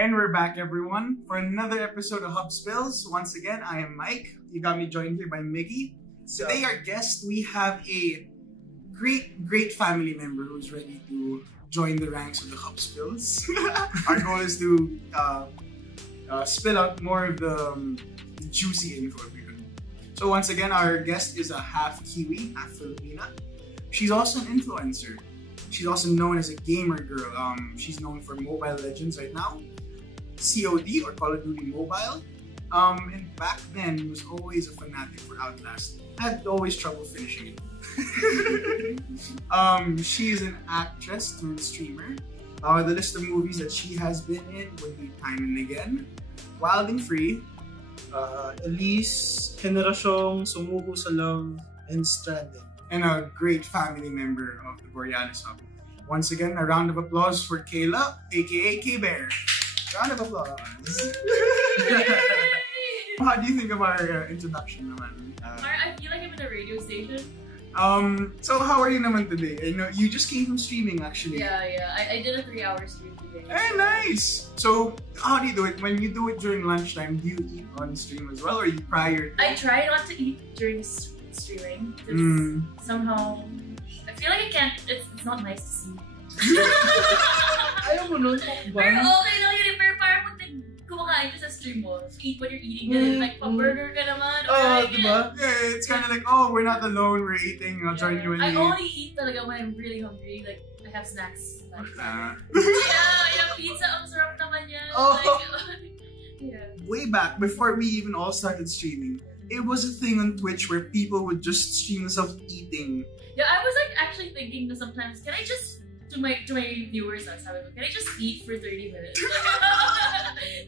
And we're back, everyone, for another episode of Hub Spills. Once again, I am Mike. You got me joined here by Miggy. Today, our guest, we have a great family member who's ready to join the ranks of the Hub Spills. Our goal is to spill out more of the juicy info. So once again, our guest is a half Kiwi, half Filipina. She's also an influencer. She's also known as a gamer girl. She's known for Mobile Legends right now, COD or Call of Duty Mobile. And back then, was always a fanatic for Outlast. Had always trouble finishing it. She is an actress turned streamer. The list of movies that she has been in would be Time and Again, Wild and Free, Elise, Generasyong, Sumuko sa Love, and Stranded. And a great family member of the Borealis Hub. Once again, a round of applause for Kayla, aka Kaybear. Round of applause. How do you think of our introduction naman? I feel like I'm in a radio station. So how are you naman today? I know you just came from streaming actually. Yeah. I did a 3-hour stream today. Very nice! So how do you do it? When you do it during lunchtime, do you eat on stream as well or you prior? I try not to eat during streaming because somehow I feel like I can't, it's not nice to see. Ayaw mo nun? Pero okay lang yun, pero parang pag kumakain ka sa stream mo, eat what you're eating, and like pa-burger ka naman. Diba? Yeah, it's kind of like, oh, we're not alone, we're eating, I'll join you in I only eat talaga when I'm really hungry, like I have snacks. Like, pizza, ang sarap naman yan. Way back, before we even all started streaming, it was a thing on Twitch where people would just stream themselves eating. Yeah, I was like actually thinking that sometimes, can I just, to my viewers, can I just eat for 30 minutes?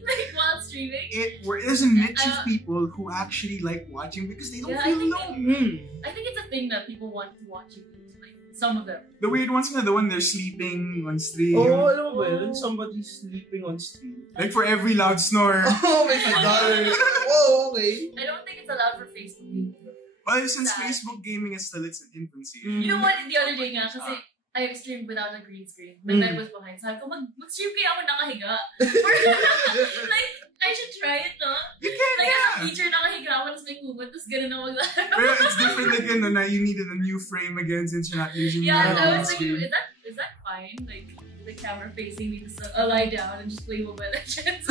Like while streaming? There's a niche of people who actually like watching because they don't feel alone. I think it's a thing that people want to watch you eat, like some of them. The weird ones na the one they're sleeping on stream. Oh, alam mo ba yun? Somebody's sleeping on stream. Like for every loud snore. Oh my god! Oh, okay. I don't think it's allowed for Facebook gaming. Well, since Facebook gaming is still its infancy. You know what, the other day nga, kasi I streamed without a green screen. My bed was behind. Sabi ko, mag-stream kaya ako nakahiga. Like, I should try it, no? You can, like, as a feature, nakahiga ako, tapos may kumot, tapos ganun ako maglaro. Pero it's different again na you needed a new frame again since you're not using the I was screen. like, is that fine? Like, the camera facing me, so I'll lie down and just play Mobile Legends.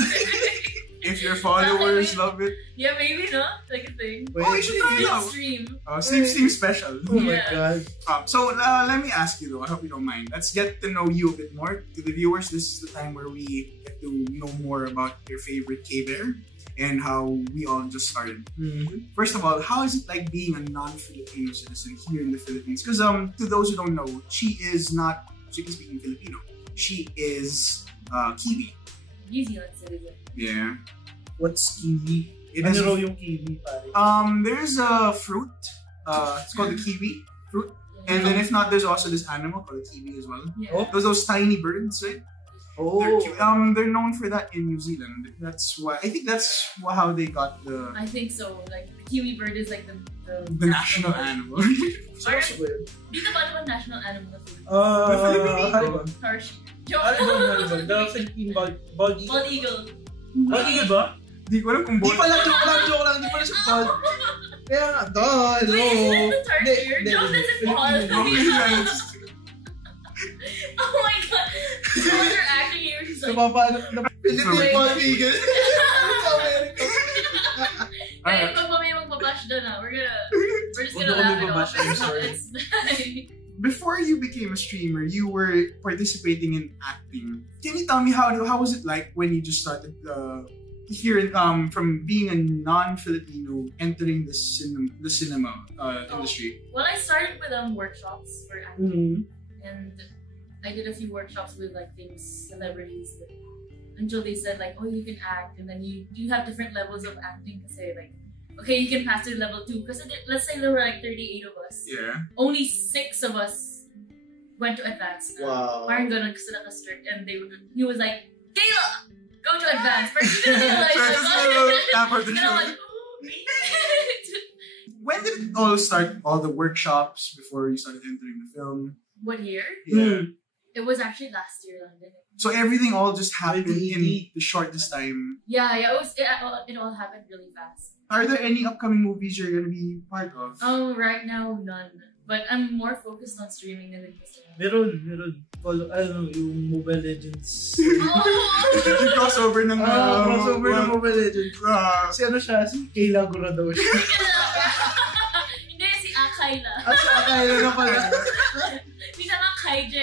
If your followers love it. Yeah, maybe, no? Like a thing. Wait, you should try it out. Stream. Stream special. Oh my god. So let me ask you though, I hope you don't mind. Let's get to know you a bit more. To the viewers, this is the time where we get to know more about your favorite Kaybear and how we all just started. First of all, how is it like being a non-Filipino citizen here in the Philippines? Because to those who don't know, she is not strictly speaking Filipino. She is Kiwi. New Zealand citizen. Yeah. What's kiwi? Ano raw yung kiwi, pare? There's a fruit. It's called the kiwi fruit. Yeah. And then if not, there's also this animal called a kiwi as well. Yeah. Those tiny birds, right? Oh. They're known for that in New Zealand. That's why I think that's how they got the. I think so. Like the kiwi bird is like the national animal. Dito ba naman national animal? The Philippine. Tarsier. The Philippine bald eagle. Bald eagle. Bald eagle ba? Di ko alam kung Di pala, joke lang. Di pala siya bald. Kaya nga, hello. Wait, isn't it the tarsier? Joke doesn't bald. Oh my god. Someone are acting here. She's like, Philippine bald eagle. Hey, pag may magbabash doon we're just gonna laugh it off. Before you became a streamer, you were participating in acting. Can you tell me how was it like when you just started here from being a non-Filipino entering the cinema industry? Well, I started with workshops for acting, and I did a few workshops with like famous celebrities until they said like, oh, you can act, and then you have different levels of acting. Say like, okay, you can pass to level 2 because let's say there were like 38 of us. Yeah. Only 6 of us went to advanced. Wow. Parang ganun kasi naka-strict, and he was like, Kayla, go to advanced. First, you didn't realize that. When did it all start? All the workshops before you started entering the film? What year? Yeah. It was actually last year lang din. So everything all just happened in 2018. the shortest time. Yeah, it all happened really fast. Are there any upcoming movies you're gonna be part of? Oh, right now, none. But I'm more focused on streaming than gusto. Meron. Follow, yung Mobile Legends. Yung crossover ng crossover ng Mobile Legends. Si Kayla daw siya. Hindi, si Kayla. Si Kayla na pala. Hindi siya Kayja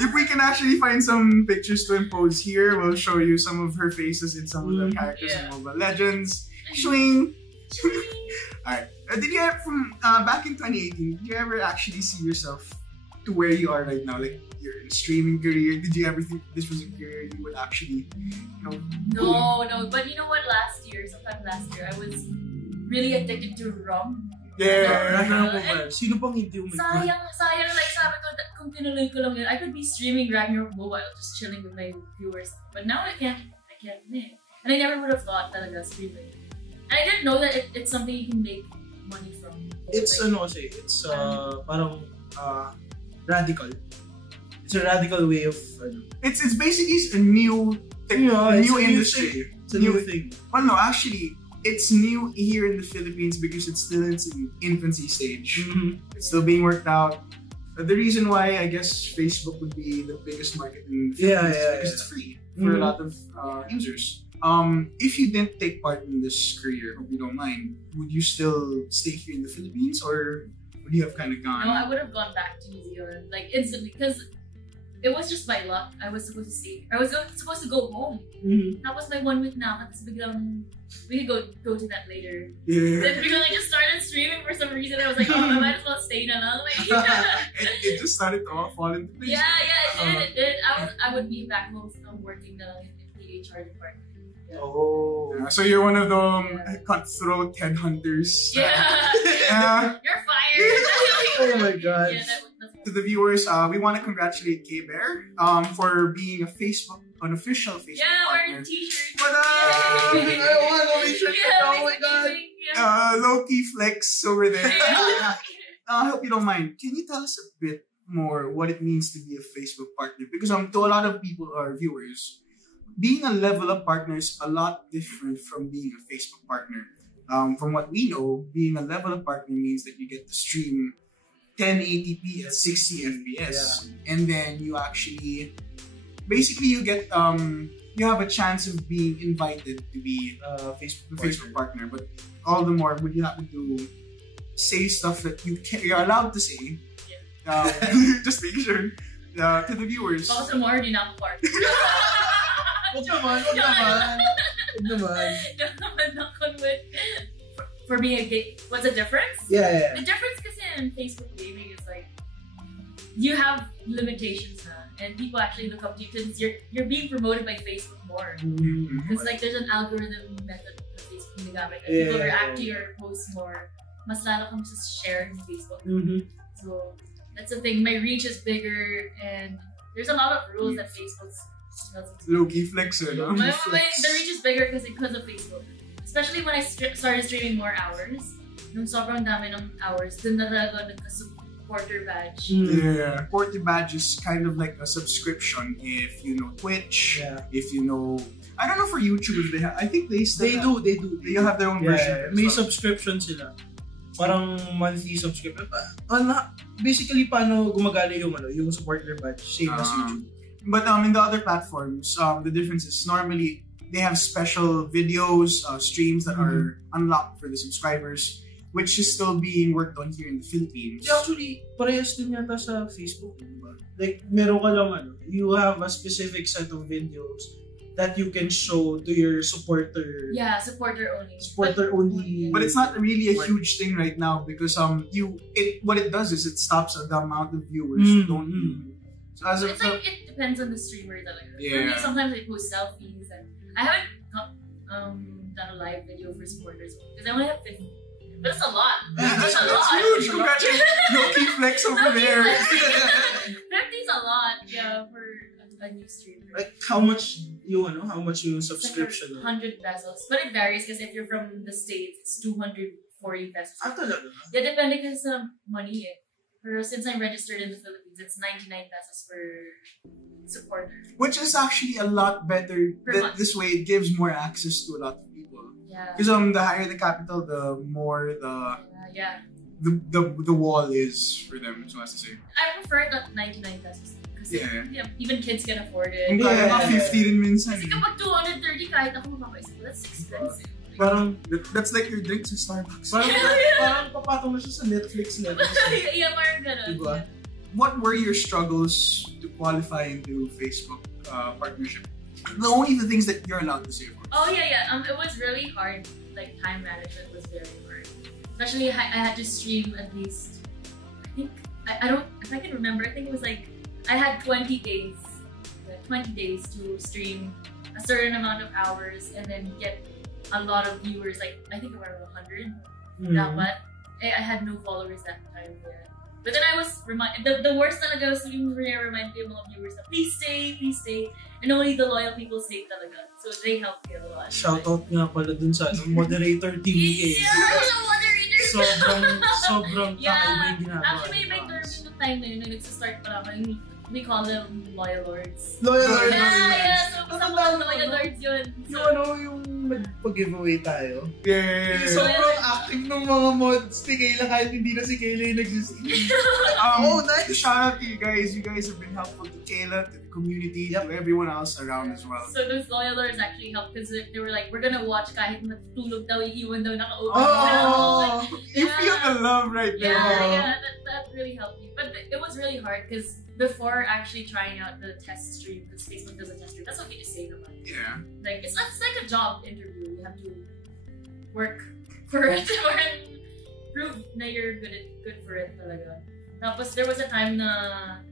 If we can actually find some pictures to impose here, we'll show you some of her faces in some of the characters in Mobile Legends. Swing! Alright. Did you ever, from back in 2018, did you ever actually see yourself to where you are right now? Like, your streaming career? Did you ever think this was a career you would actually, No. But you know what? Sometime last year, I was really addicted to rum. Yeah. Sino pang hindi Sayang. Like, sabi ko, kung tinuloy ko lang yun, I could be streaming Ragnarok Mobile, just chilling with my viewers. But now I can't. And I never would have thought talaga streaming. And I didn't know that it's something you can make money from. It's parang radical. It's a radical way of It's basically a new industry. It's a new thing. Well, no, actually, it's new here in the Philippines because it's still in its infancy stage. It's still being worked out. The reason why I guess Facebook would be the biggest market in the Philippines is because it's free for a lot of users. If you didn't take part in this career, hope you don't mind, would you still stay here in the Philippines or would you have kind of gone? No, I would have gone back to New Zealand like instantly because it was just by luck. I was supposed to stay. I was supposed to go home. That was my 1 week na. Tapos biglang, we could go to that later. Yeah. Then biglang I just started streaming for some reason. I was like, I might as well stay na lang. it just started to all fall into place. Yeah, it did. I would be back home working in the HR department. Yeah. Oh. So you're one of the cutthroat headhunters. Yeah. You're fired. Oh my god. Yeah, to the viewers, we want to congratulate Kaybear for being an official Facebook partner. wearing t-shirts. What up? I want a t-shirt. Oh my god. Low-key flex over there. I hope you don't mind. Can you tell us a bit more what it means to be a Facebook partner? Because to a lot of people, our viewers, being a level up partner is a lot different from being a Facebook partner. From what we know, being a level up partner means that you get to stream 1080p at 60 FPS, and then you actually, basically, you get you have a chance of being invited to be a Facebook partner. But all the more, would you happen to say stuff that you're allowed to say? Just make sure to the viewers. Also, more already not part. Wag naman. For being a gay, what's the difference? Yeah. The difference kasi in Facebook gaming is like, you have limitations na, and people actually look up to you because you're being promoted by Facebook more. Because like there's an algorithm method na Facebook ginagamit, and people react to your posts more. Mas lalo kang share in Facebook. So that's the thing. My reach is bigger, and there's a lot of rules that Facebook's low-key flexer, no? The reach is bigger because of Facebook. Especially when I started streaming more hours. Nung sobrang dami ng hours, dun na talaga nagka-supporter badge. Yeah. Supporter badge is kind of like a subscription if you know Twitch, if you know... I don't know for YouTube if they have... I think they still They do. They have their own version. May subscription sila. Parang monthly subscription. Basically, paano gumagana yung supporter badge? Same as YouTube. But in the other platforms, the difference is normally they have special videos, streams that are unlocked for the subscribers, which is still being worked on here in the Philippines. Actually, parehas din yata sa Facebook. Like, meron ka lang you have a specific set of videos that you can show to your supporter. Yeah, supporter only. Supporter only. But it's not really a huge thing right now because what it does is it stops the amount of viewers who don't view. So it's like it depends on the streamer talaga. Yeah. For me, sometimes I post selfies, and I haven't done a live video for supporters because I only have 50. But it's a lot. That's huge. Congratulations. No-key flex over there. 50's a lot, for a new streamer. Like how much you subscription? Like 100 pesos. But it varies because if you're from the States, it's 240 pesos. Talaga? Yeah, depende kasi sa money Pero since I'm registered in the Philippines, it's 99 pesos per supporter. Which is actually a lot better. This way, it gives more access to a lot of people. Yeah. Because the higher the capital, the more the wall is for them, so as to say. I prefer that 99 pesos. Because even kids can afford it. Kung kaya ka 50 rin minsan. Kasi kapag 230 kahit ako makapaisip, that's expensive. Parang, that's like your drink sa Starbucks. Parang papatong na siya sa Netflix level. Yeah, parang ganun. Diba? What were your struggles to qualify into Facebook partnership? The things that you're allowed to say. Oh yeah. It was really hard. Like time management was very hard. Especially I had to stream at least. I think I don't. If I can remember, I think it was like I had 20 days. 20 days to stream a certain amount of hours and then get a lot of viewers. Like I think around 100. Dapat. I had no followers that time yet. But then I was reminded, the worst talaga was yung remind yung mga viewers na please stay. And only the loyal people stay talaga. So they helped me a lot. Shoutout nga pala dun sa moderator team ni Kayla. Yeah, moderator! Sobrang kakaiba yung ginagawa. Actually, may term yung time na yun, nag-start pala ako. We call them loyal lords. Loyal lords. Yeah. So, kasama ng loyal lords yun. So, yung nagpag-giveaway tayo. Yeah. Sobrang active ng mga mods ni Kayla kahit hindi na si Kayla yung nag-stream. Nice. Shout out to you guys. You guys have been helpful to Kayla, to the community, to everyone else around as well. So those loyal lords actually helped because they were like, we're gonna watch kahit matulog daw, iiwan daw naka-open. Oh! You feel the love right there. Yeah. That really helped me. But it was really hard because before actually trying out the test stream, because Facebook does a test stream, that's okay to say naman. Yeah. Like, it's like a job interview. You have to work for it or prove na you're good for it talaga. Tapos there was a time na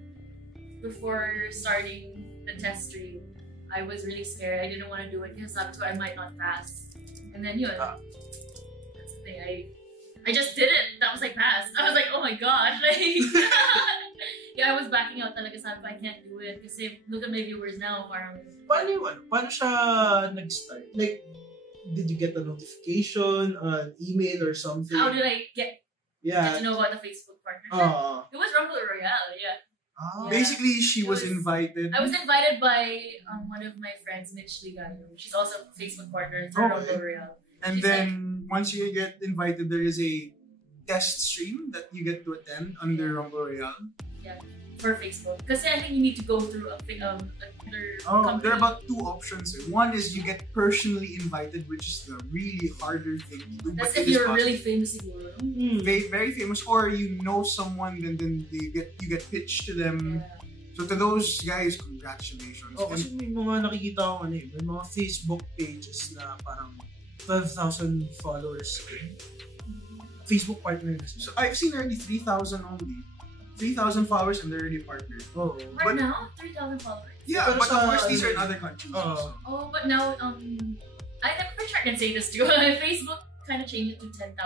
before starting the test stream, I was really scared. I didn't want to do it because I might not pass. And then yun, that's the thing. I just did it. That was like pass. I was like, oh my god. Like, yeah, I was backing out talaga. Sabi ko, I can't do it. Kasi look at my viewers now. Parang, Paano siya nag-start? Like, did you get a notification, an email or something? how did I get to know about the Facebook partnership? It was Rumble Royale, yeah. Basically, she was invited. I was invited by one of my friends, Mitch Ligayo. She's also a Facebook partner through Rumble Royale. And then, once you get invited, there is a test stream that you get to attend under Rumble Royale. Yeah, for Facebook. Because I think you need to go through another company. There are about two options. One is you get personally invited, which is the really harder thing to do. That's if you're really famous. Very famous, or you know someone, then you get pitched to them. Yeah. So to those guys, congratulations. Kasi may mga nakikita ko may mga Facebook pages na parang 12,000 followers. Facebook partners. So I've seen already 3,000 only. 3,000 followers and they're already partnered. Right now, 3,000 followers. Yeah, but of course these are in other countries. But now, I'm pretty sure I can say this too. Facebook kind of changed it to 10,000.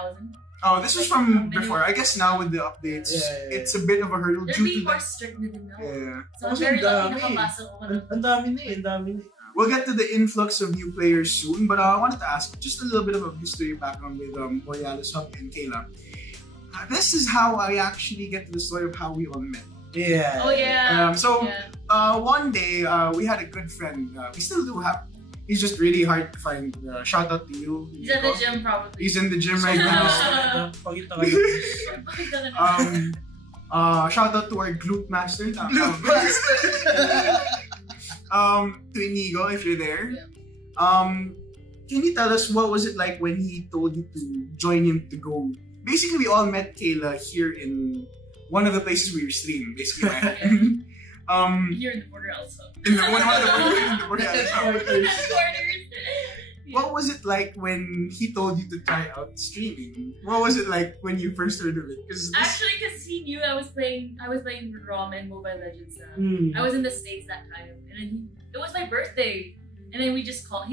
Oh, this was from before. I guess now with the updates, it's a bit of a hurdle. They're being more strict na din now. Yeah. So I'm very lucky nakapasok ko. Ang dami na eh. We'll get to the influx of new players soon, but I wanted to ask just a little bit of a history background with Borealis Hub and Kayla. This is how I actually get to the story of how we all met. Yeah. Oh yeah. One day we had a good friend. We still do have. He's just really hard to find. Shout out to you. He's at the gym probably. He's in the gym right now. Shout out to our glute master. To Inigo, if you're there. Yeah. Can you tell us what was it like when he told you to join him to go? Basically, we all met Kayla here in one of the places we were streaming. Basically, here in the Borealis hub. In the Borealis hub. Yeah. What was it like when he told you to try out streaming? What was it like when you first heard of it? Actually, because he knew I was playing ROM and Mobile Legends. I was in the States that time, and then it was my birthday. And then he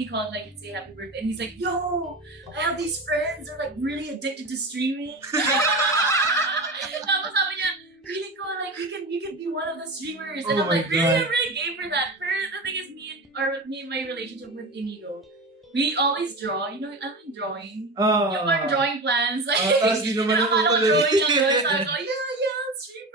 called like and say happy birthday, and he's like, yo, I have these friends, they're like really addicted to streaming. Tapos sabi niya, feeling ko like you can be one of the streamers. And I'm like, really, I'm really game for that. But the thing is, me and my relationship with Inigo, we always draw. You know, I mean drawing. Yung parang drawing plans. Like, tapos di naman natutuloy. Drawing lang yun. So I go, yeah, stream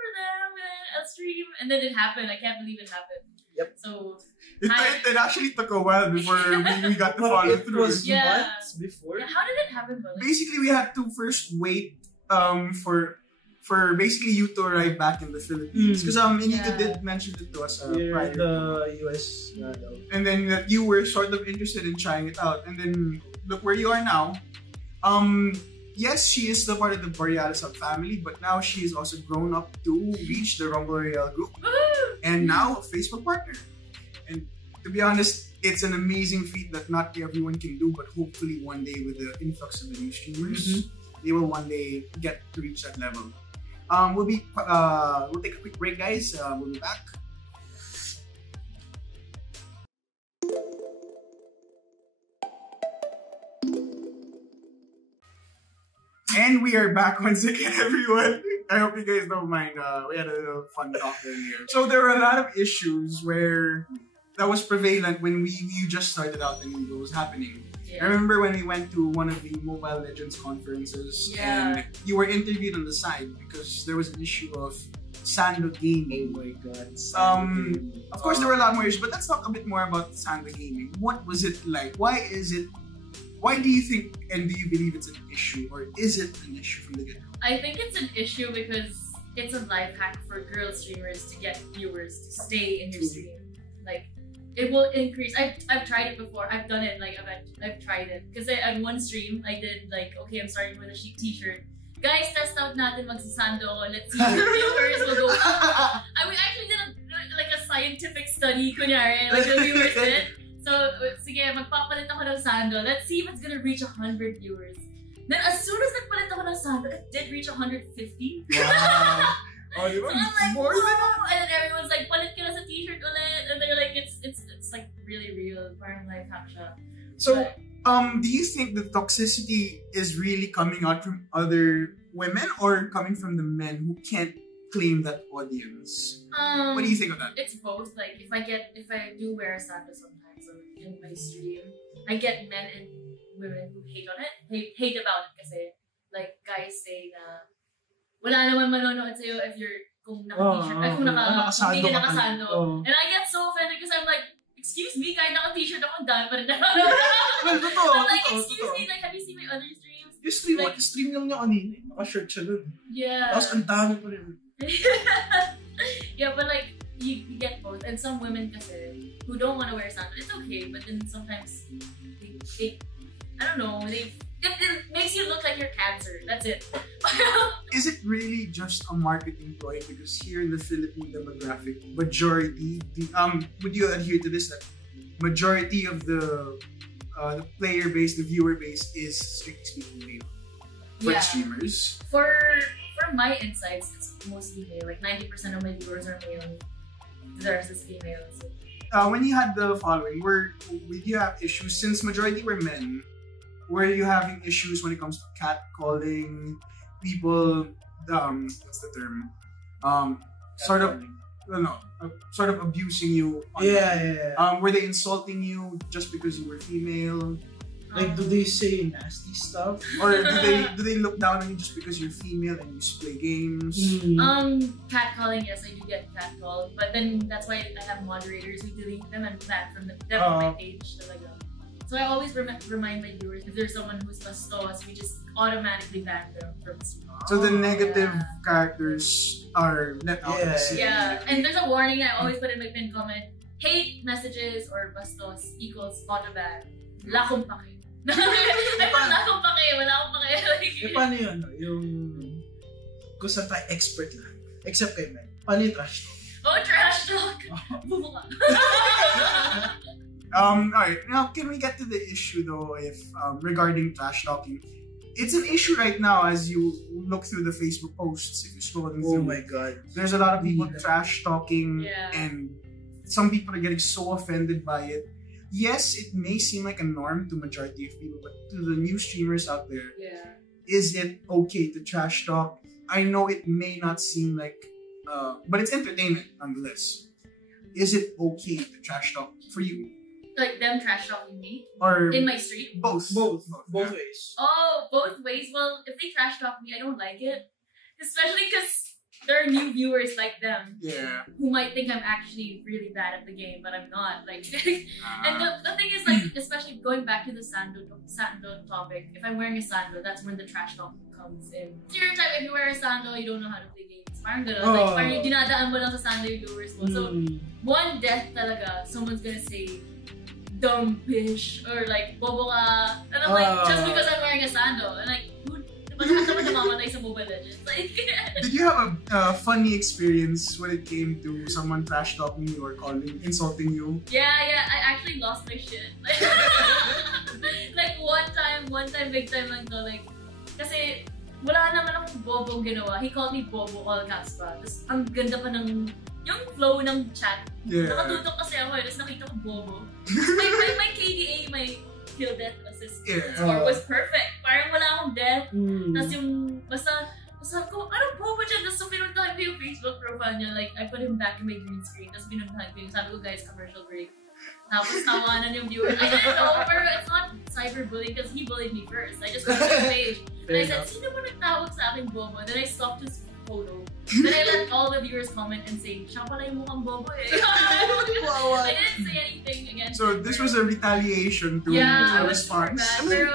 stream, and then it happened. I can't believe it happened. Yep. So It actually took a while before we got to follow It through. was months before. yeah, how did it happen, bro? Like, Basically, we had to first wait for basically you to arrive back in the Philippines. Because Inigo Yeah. did mention it to us You're prior. in the US nga daw. And then that you were sort of interested in trying it out. And then look where you are now. Yes, she is still part of the Borealis family, but now she is also grown up to reach the Rumble Royale group. woohoo! And now a Facebook partner. And to be honest, it's an amazing feat that not everyone can do, but hopefully one day with the influx of the new streamers, they will one day get to reach that level. We'll take a quick break, guys. We'll be back. And we are back once again, everyone. I hope you guys don't mind. We had a little fun talk earlier. So there were a lot of issues where that was prevalent when you just started out and it was happening. Yeah. I remember when we went to one of the Mobile Legends conferences Yeah. and you were interviewed on the side because there was an issue of Sando Gaming. Oh my god. Of course, there were a lot more issues, but let's talk a bit more about Sando Gaming. What was it like? Why do you think and do you believe it's an issue, or is it an issue from the get-go? I think it's an issue because it's a life hack for girl streamers to get viewers to stay in your stream. Like, it will increase. I've tried it before. I've done it. Like, I've tried it because on one stream I did like, okay, I'm starting with a chic t-shirt. Guys, test out natin magsasando. Let's see if the viewers will go up. We actually did a scientific study, kunyari, like the viewers did. So, sige, magpapalit ako ng sando. Let's see if it's gonna reach 100 viewers. Then, as soon as nagpalit ako ng sando, it did reach 150. Wow. Oh, So I'm like, more than whoa! And then everyone's like, palit ka na sa t-shirt ulit. And they're like, it's like really real. Parang life hack siya. So, But, do you think the toxicity is really coming out from other women or coming from the men who can't claim that audience? What do you think of that? It's both. Like, if I do wear a sando sometimes in my stream, I get men and women who hate on it, hate about it kasi, like, guys say na, wala naman manonood sa'yo if you're, kung naka-t-shirt, kung hindi ka nakasando. And I get so offended because I'm like, excuse me, kahit naka-t-shirt ako, ang dami pa rin nanonood. Well, totoo. I'm like, excuse me, like, have you seen my other streams? Yung stream lang niya kanina. Naka-shirt siya dun. Yeah. Tapos ang dami pa rin. Yeah, but like, you get both. And some women kasi, who don't want to wear sandals, it's okay, but then sometimes, they I don't know, it makes you look like you're cancer. That's it. Is it really just a marketing ploy? Because here in the Philippine demographic, majority, would you adhere to this, that majority of the player base, the viewer base is strictly speaking male for Yeah. streamers? For my insights, it's mostly male. Like 90% of my viewers are male. The rest is female. So. When you had the following, did you have issues, since majority were men, were you having issues when it comes to catcalling, people, what's the term? Sort of abusing you? Yeah. Were they insulting you just because you were female? Like, do they say nasty stuff? Or do they look down on you just because you're female and you play games? Catcalling, yes, I do get catcalled, but then that's why I have moderators who delete them and ban from my page. Talaga. So I always remind my viewers, if there's someone who's bastos, we just automatically ban them from stream. So the negative characters are let out of the scene. Yeah, and there's a warning I always put in my pinned comment: hate messages or bastos equals auto ban. Wala akong pake. I put wala akong pake, wala akong pake. Paano yun? Yung kung saan tayo expert lang. Except kay men. Paano yung trash talk? Oh, trash talk! Bubo ka. Alright, now can we get to the issue though, if regarding trash talking? It's an issue right now as you look through the Facebook posts, if you're scrolling through. Oh my god. There's a lot of people trash talking, Yeah. and some people are getting so offended by it. Yes, it may seem like a norm to majority of people, but to the new streamers out there, is it okay to trash talk? I know it may not seem like, but it's entertainment nonetheless. Is it okay to trash talk for you? Like them trash talking me Or in my stream? both Both ways. Oh, both ways. Well, if they trash talk me, I don't like it. Especially because there are new viewers like them. Yeah. Who might think I'm actually really bad at the game, but I'm not. Like, and the thing is, like, especially going back to the sando topic, if I'm wearing a sando, that's when the trash talk comes in. Stereotype, if you wear a sando, you don't know how to play games. Parang gano'n. Like, parang dinadaan mo lang sa sando yung viewers mo. So, one death talaga, someone's gonna say, dumb bitch, or like, bobo ka. And I'm like, just because I'm wearing a sando. And like, who, diba naman namamatay sa Mobile Legends? Like, did you have a funny experience when it came to someone trash talking you or insulting you? Yeah, I actually lost my shit. Like, one time, big time lang to. Like, kasi, wala naman akong bobong ginawa. He called me bobo all caps pa. Tapos, ang ganda pa ng, yung flow ng chat. Yeah. Nakatutok kasi ako, tapos nakita ko bobo. my KDA, my kill death assist score was perfect. Parang wala akong death. Tapos yung, basta ko, anong bobo dyan? Tapos pinuntahan ko yung Facebook profile niya. Like, I put him back in my green screen. Tapos pinuntahan ko yung, sabi ko, guys, commercial break. Tapos tawanan yung viewers. I didn't know, pero it's not cyberbullying because he bullied me first. I just went to his page. And I said, sino mo nagtawag sa akin bobo? Then I stalked his photo. Then I let all the viewers comment and say, siya pala yung mukhang bobo eh. I didn't say anything against So this was a retaliation to a response. Bad, pero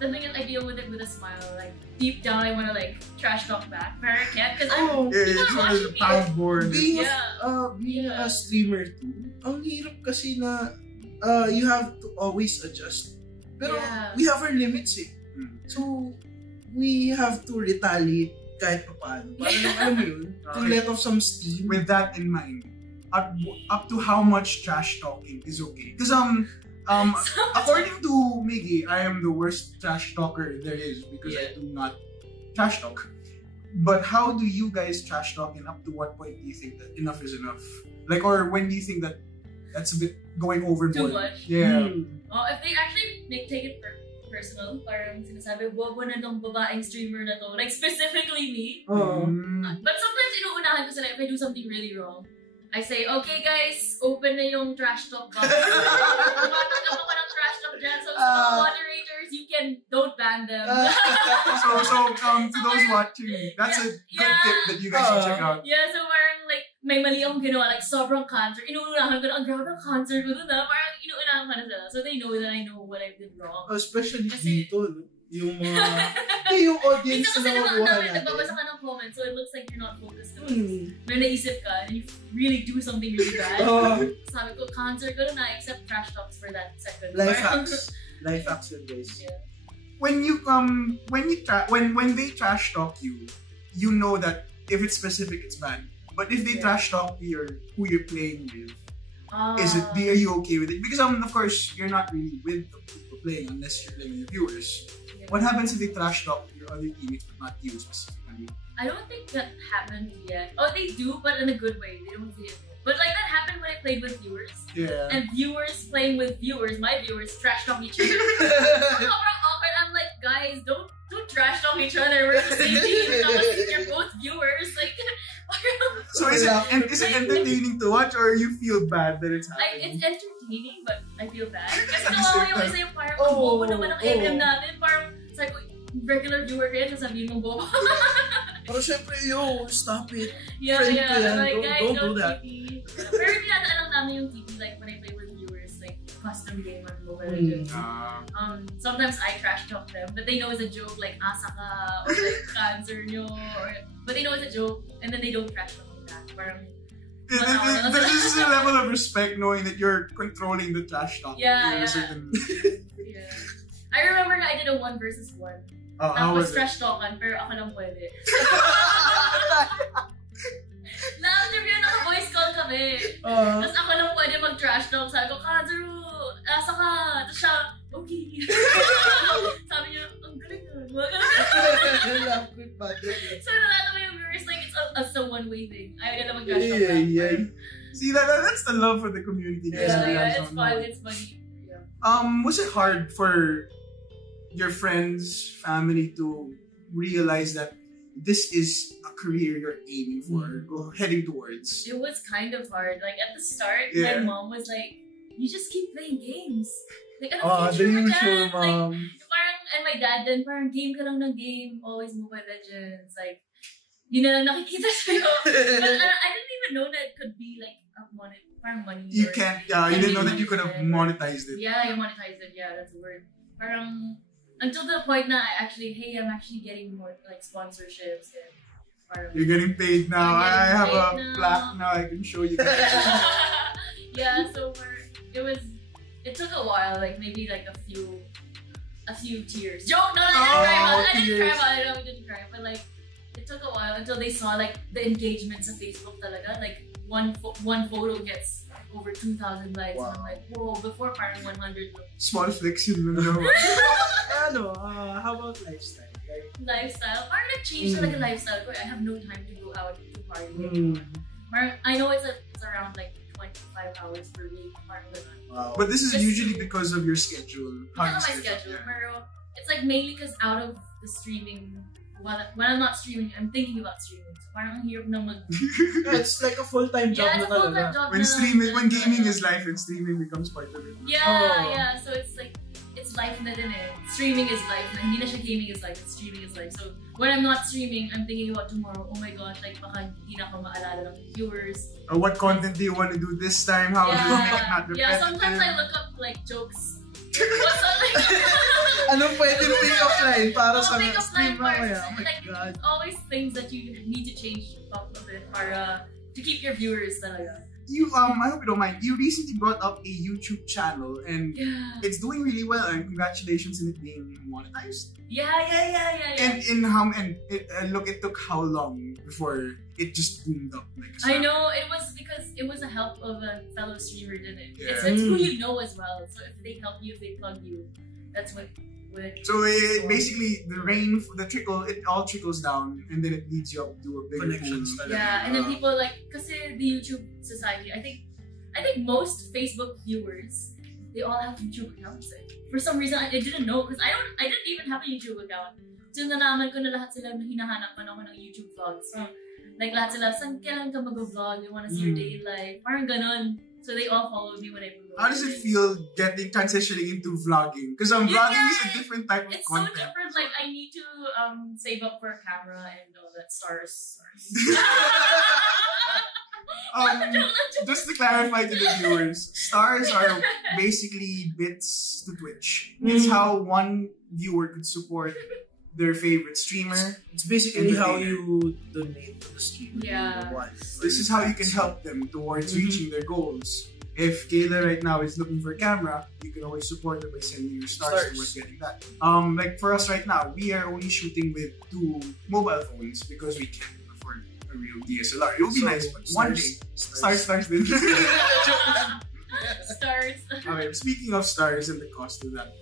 the thing is, I deal with it with a smile. Like, deep down, I want to like trash talk back. But I can't because it's on the pound board. Being a streamer too, ang hirap kasi na you have to always adjust. Pero we have our limits eh. So, we have to retaliate kahit pa paano. Parang alam mo yun, to let off some steam. With that in mind, up to how much trash talking is okay? Because according to Miggy, I am the worst trash talker there is because I do not trash talk. But how do you guys trash talk, and up to what point do you think that enough is enough? Like, or when do you think that that's a bit going overboard? Too much? Yeah. If they actually take it personal, parang sinasabi, bobo na tong babaeng streamer na to. Like, specifically me. But sometimes, inuunahan ko sila if I do something really wrong. I say, okay guys, open na yung trash talk box. Tumatanggap ako ng trash talk dyan. So, sa mga moderators, you don't ban them. so to those watching, that's a good tip that you guys should check out. Yeah, so parang like, may mali akong ginawa, like sobrang cancer. Inuunahan ko na, ang grabe ang cancer ko na. Parang inuunahan ko na sila. So they know that I know what I did wrong. Especially dito, no? Yung mga, yung audience na nakukuha natin. Nagbabasa ka ng comments, so it looks like you're not focused. May naisip ka, and you really do something really bad. Sabi ko, cancer ko na, except trash talks for that second. Life hacks. Life hacks yun, guys. Yeah. When they trash talk you, you know that if it's specific, it's bad. But if they trash talk who you're playing with, are you okay with it? Because of course you're not really with the people playing unless you're playing with the viewers. Yeah. What happens if they trash talk your other teammates but not you specifically? I don't think that happened yet. Oh, they do, but in a good way. They don't say it. But like that happened when I played with viewers. Yeah. And viewers playing with viewers, my viewers trash talk each other. Sobrang awkward. I'm like, guys, don't trash talk each other. We're the same team. You're both viewers. Like, so is it entertaining to watch, or you feel bad that it's happening? It's entertaining, but I feel bad. Kasi kawawa yung isa yung parang ang bobo naman ang MM natin. Parang sabi ko, regular viewer kayo, sasabihin mong bobo. Pero syempre, stop it. Yeah. Like, guys, don't do that. TP. Pero dinadaan lang namin yung TP, like when I play with viewers, like custom game on Mobile Legends. Sometimes I trash talk them, but they know it's a joke, like asa ka, or like cancer nyo, but they know it's a joke, and then they don't trash talk me back. Parang, this is a level of respect knowing that you're controlling the trash talk. Yeah. Certain... Yeah. I remember I did a 1 versus 1. Tapos trash talkan, pero ako lang pwede. Na-interview na voice call kami. Tapos ako lang pwede mag-trash talk. Sabi ko, Kazaru, asa ka? Tapos siya, okay. Sabi niya, ang galing na. So nalala mo yung viewers, like it's a one-way thing. Ayaw na mag-trash talk back. See, that's the love for the community. Yeah, it's fun. It's funny. Yeah. Was it hard for your friends, family to realize that this is a career you're aiming for, heading towards? It was kind of hard. Like at the start, my mom was like, "You just keep playing games." Like, ano future mo dyan? Like, parang, and my dad then, parang game ka lang ng game, always Mobile Legends. Like, yun na lang nakikita sa'yo. But I didn't even know that it could be like parang money. You can't, you didn't know that you could have monetized it. Yeah, you monetized it. Yeah, that's the word. Parang, until the point na I'm actually getting more like sponsorships and parang, you're getting paid now. I have a now. plaque now. I can show you guys. Yeah, so it took a while, like maybe like a few tears. Joke, no, I didn't cry about it, but like it took a while until they saw like the engagements on Facebook talaga, like one photo gets over 2,000 likes. Wow. And I'm like, whoa, before parang 100. Small flex yun lang. How about lifestyle? Lifestyle? Parang nag-change talaga lifestyle ko. I have no time to go out to party. Parang, I know it's around like 25 hours per week. Parang ganun. Wow. But this is usually because of your schedule. Because of my schedule. Pero it's like mainly because out of the streaming, when I'm not streaming, I'm thinking about streaming. So parang ang hirap na It's like a full-time job. Yeah, it's a full-time job. When gaming is life and streaming becomes part of it. Yeah. So it's like, it's life na din eh. Streaming is life. Na hindi na siya gaming is life. It's streaming is life. So when I'm not streaming, I'm thinking about tomorrow. Oh my gosh, like baka hindi na ako maalala ng viewers. Or what content do you want to do this time? How do you make it not repetitive? Yeah, sometimes I look up like jokes. What's up like? Anong pwedeng pick-up line para sa pick-up stream line mamaya? Oh my like, God. Always things that you need to change up a bit para to keep your viewers talaga. I hope you don't mind. You recently brought up a YouTube channel and it's doing really well. And congratulations on it being monetized. Yeah. And look, it took how long before it just boomed up? Like I know it was because it was a help of a fellow streamer, didn't it? Yeah. It's who you know as well. So if they help you, if they plug you, that's what. So basically, the trickle, it all trickles down, and then it leads you up to a bigger connections. Yeah, and then people like, kasi the YouTube society, I think most Facebook viewers, they all have YouTube accounts. For some reason, I didn't know because I didn't even have a YouTube account. Till nalaman ko na lahat sila hinahanap pa ako ng YouTube vlogs. Like lahat sila, saan kailan ka mag-vlog? You wanna see your daily life? Parang ganon. So they all followed me when I vlog. How does it feel transitioning into vlogging? Because vlogging is a different type of content. It's so different. Like I need to save up for a camera and all that stars. Just to clarify to the viewers, stars are basically bits to Twitch. It's how one viewer could support their favorite streamer. It's basically how you donate to the streamer. Yeah. This is how you can help them towards reaching their goals. If Kayla right now is looking for a camera, you can always support her by sending your stars towards getting that. Like for us right now, we are only shooting with 2 mobile phones because we can't afford a real DSLR. It would be nice, but one day, stars. Stars. Okay, speaking of stars and the cost of that,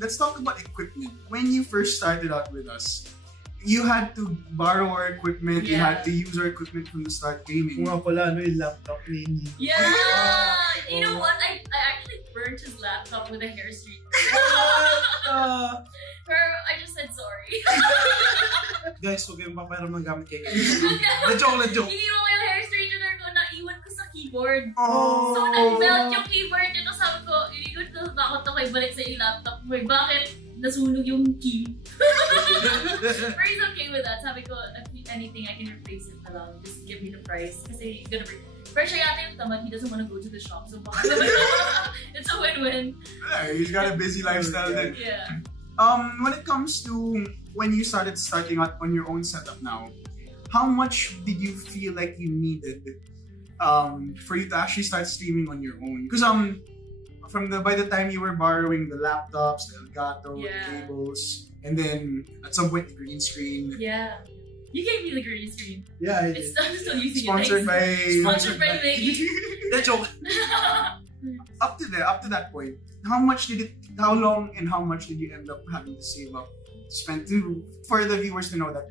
let's talk about equipment. When you first started out with us, you had to borrow our equipment, you had to use our equipment from the start gaming. Mga pala, yung laptop ni Yeah! You know what? I actually burnt his laptop with a hair streak. I just said sorry. Guys, huwag kayong papayaram ng gamit kayo. Na-joke. Hindi mo yung hair straightener ko, naiwan ko sa keyboard. Oh. So, nag-melt yung keyboard dito. Sabi ko, ikot ko bakit ako ibalik sa yung laptop mo. Bakit nasunog yung key? But he's okay with that. Sabi ko, if anything, I can replace it na lang. Just give me the price. Kasi he's gonna bring. Pero siya yata yung tamad, he doesn't want to go to the shop. So, it's a win-win. Yeah, he's got a busy lifestyle then. Yeah. When it comes to when you starting out on your own setup now, how much did you feel like you needed for you to actually start streaming on your own? Because by the time you were borrowing the laptops, the Elgato, the cables, and then at some point the green screen. Yeah. You gave me the green screen. Yeah, I did. I'm still using Sponsored it. Sponsored by Miggy. Na-joke. Up to that point, how long and how much did you end up having to save up to spend for the viewers to know that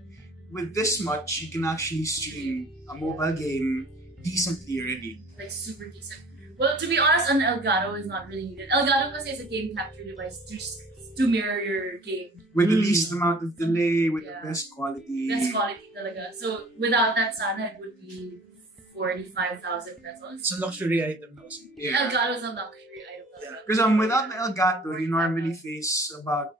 with this much you can actually stream a mobile game decently already? Like super decent. Well, to be honest, an Elgato is not really needed. Elgato kasi is a game capture device to mirror your game. With the least amount of delay, with the best quality. Best quality talaga. So without that sana, it would be 45,000 pesos. It's a luxury item now. Yeah. Elgato is a luxury item. Because without the Elgato, you normally face about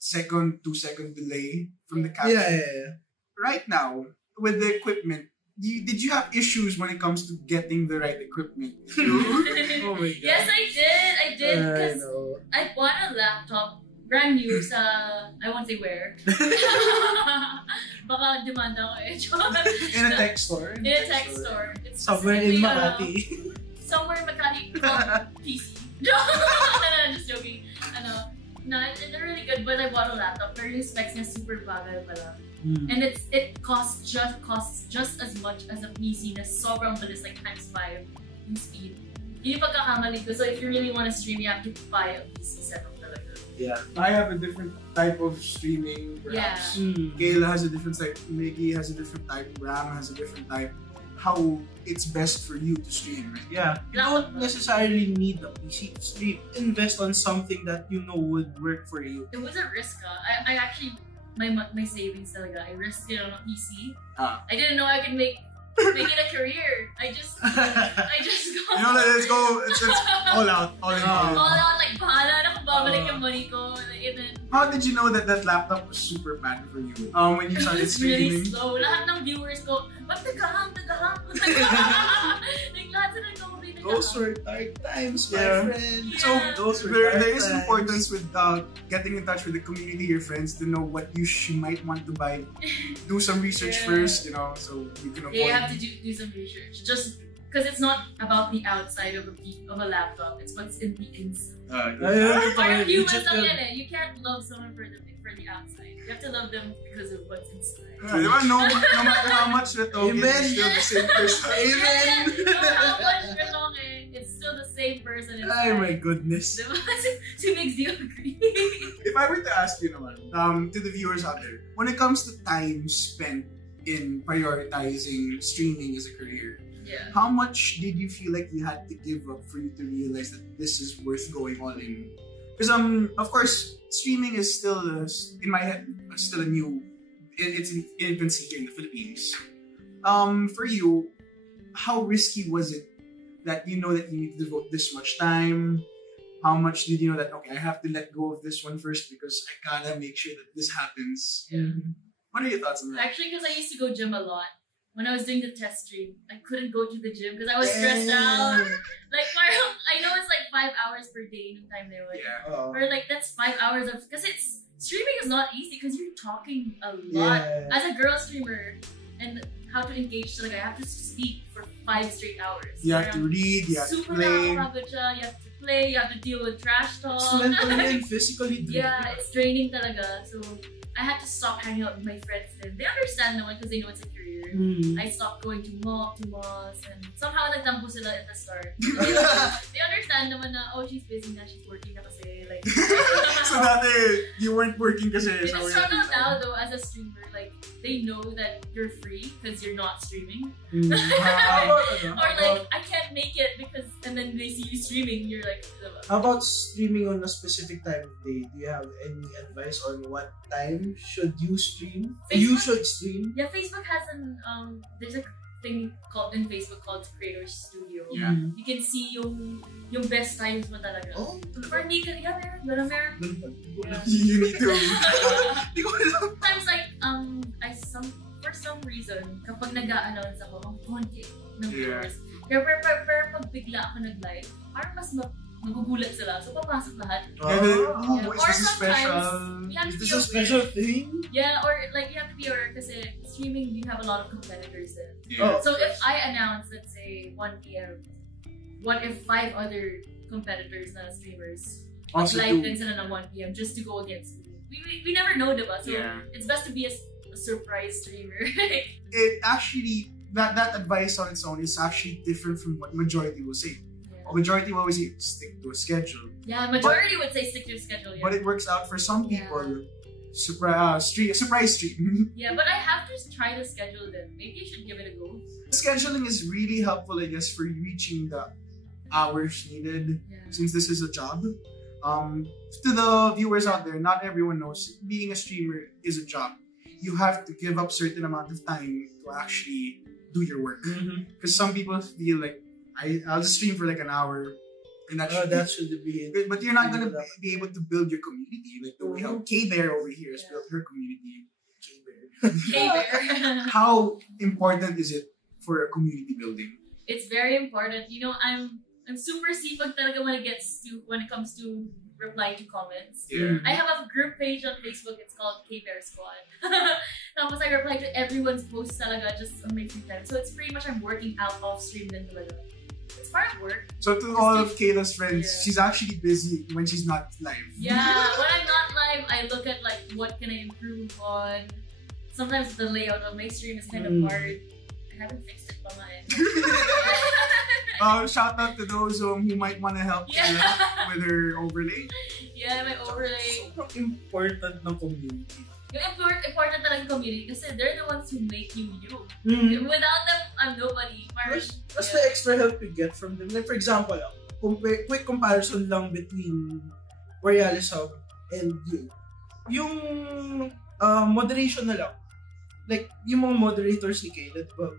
2-second delay from the capture. Yeah. Right now, with the equipment, did you have issues when it comes to getting the right equipment? Oh my God. Yes, I did. Because I bought a laptop brand new sa, I won't say where. Baka demanda ko eh. In a tech store. In a tech store. It's somewhere in specifically, Makati. Somewhere in Makati called PC. No, just joking. No, it's really good, but I bought a laptop. Pero yung specs niya super bagay pala. And it costs just as much as a PC na sobrang bilis, like ×5 yung speed. Yun yung pagkakamali ko. So if you really want to stream, you have to buy a PC setup talaga. Yeah. I have a different type of streaming, perhaps. Yeah. Kayla has a different type, Miggy has a different type, Ram has a different type. How it's best for you to stream, right? Yeah. You don't necessarily need a PC to stream. Invest on something that you know would work for you. It was a risk. I actually, my savings talaga, I risked it on a PC. I didn't know I could make it a career. I just got... You know, let's go, it's all out, all in. All out, like, bahala na kung babalik yung money ko. Like, and then... How did you know that laptop was super bad for you? When you started streaming? Really slow. Lahat ng viewers ko, ba't nagahang? Like, lahat sila nag-comment. Those were dark times, my friend. So, there is importance with getting in touch with the community, your friends, to know what you might want to buy. Do some research first, you know, so you can avoid. Yeah, you have to do some research. Just because it's not about the outside of a laptop, it's what's in the inside. Parang humans lang yan eh. You can't love someone for the outside. You have to love them because of what's inside. No matter how much we're talking, it's still the same person. Amen. No matter how much we're talking, it's still the same person inside. Oh my goodness. So makes you agree. If I were to ask you naman, to the viewers out there, when it comes to time spent in prioritizing streaming as a career, how much did you feel like you had to give up for you to realize that this is worth going all in? Because of course, streaming is still in my head still it's in infancy here in the Philippines. For you, how risky was it that you know that you need to devote this much time? How much did you know that, okay, I have to let go of this one first because I gotta make sure that this happens? What are your thoughts on that? Actually, because I used to go gym a lot. When I was doing the test stream, I couldn't go to the gym because I was stressed out. Like, I know it's like 5 hours per day in time there. Or like, that's 5 hours of, because streaming is not easy because you're talking a lot. As a girl streamer, and how to engage, so like I have to speak for 5 straight hours. You have to read, you have to play. You have to play, you have to deal with trash talk. It's mentally and physically draining. Yeah, it's draining talaga. So I had to stop hanging out with my friends then. They understand naman because they know it's a career. I stopped going to malls and somehow nagtampo sila at the start. They understand naman na, oh, she's busy na, she's working na kasi. Like, so dati, you weren't working kasi. It's a struggle now though as a streamer. Like, they know that you're free because you're not streaming. Or like, I can't make it because, and then they see you streaming, you're like, how about streaming on a specific time of day? Do you have any advice on what time should you stream? You should stream? Yeah, Facebook has there's a thing called in Facebook called Creator Studio. Yeah. You can see yung best times mo talaga. Oh, for me, meron. You need to. Sometimes like for some reason kapag nag-a-announce ako ang konti ng viewers. Pero pag bigla ako nag-live, parang mas magugulat sila. So papasok lahat. Is this special? Is this a special thing? Yeah, or like you have to be aware kasi streaming you have a lot of competitors there. So if I announce, let's say 1 p.m., what if 5 other competitors na streamers live din sila ng 1 p.m. just to go against me? We never know, diba? So it's best to be a surprise streamer. It actually, that advice on its own is actually different from what majority will say. Majority will always say, stick to a schedule. Yeah, majority would say stick to a schedule. Yeah. But it works out for some people. Surprise stream. Yeah, but I have to try to schedule them. Maybe you should give it a go. Scheduling is really helpful, I guess, for reaching the hours needed, since this is a job. To the viewers out there, not everyone knows being a streamer is a job. You have to give up certain amount of time to actually do your work. Because some people feel like, I'll just stream for like an hour and that should be it. But you're not going to be able to build your community like the way how Kaybear over here has built her community. Kaybear. Kaybear. How important is it for a community building? It's very important. You know, I'm super sipag talaga when it comes to reply to comments. Yeah. I have a group page on Facebook. It's called Kaybear Squad. Tapos I reply to everyone's posts talaga just on my free time. So it's pretty much I'm working out off stream din talaga. It's part of work. So to all of Kayla's friends, she's actually busy when she's not live. Yeah, when I'm not live, I look at like what can I improve on. Sometimes the layout of my stream is kind of hard. I haven't fixed it pa nga eh. Shout out to those who might want to help Kayla with her overlay. Yeah, my overlay. Sobrang important ng community. Yung important talaga community kasi they're the ones who make you you. Without them, I'm nobody. That's the extra help you get from them. Like for example, quick comparison lang between Borealis Hub and you. Yung moderation na lang. Like yung mga moderators ni Kayla, diba?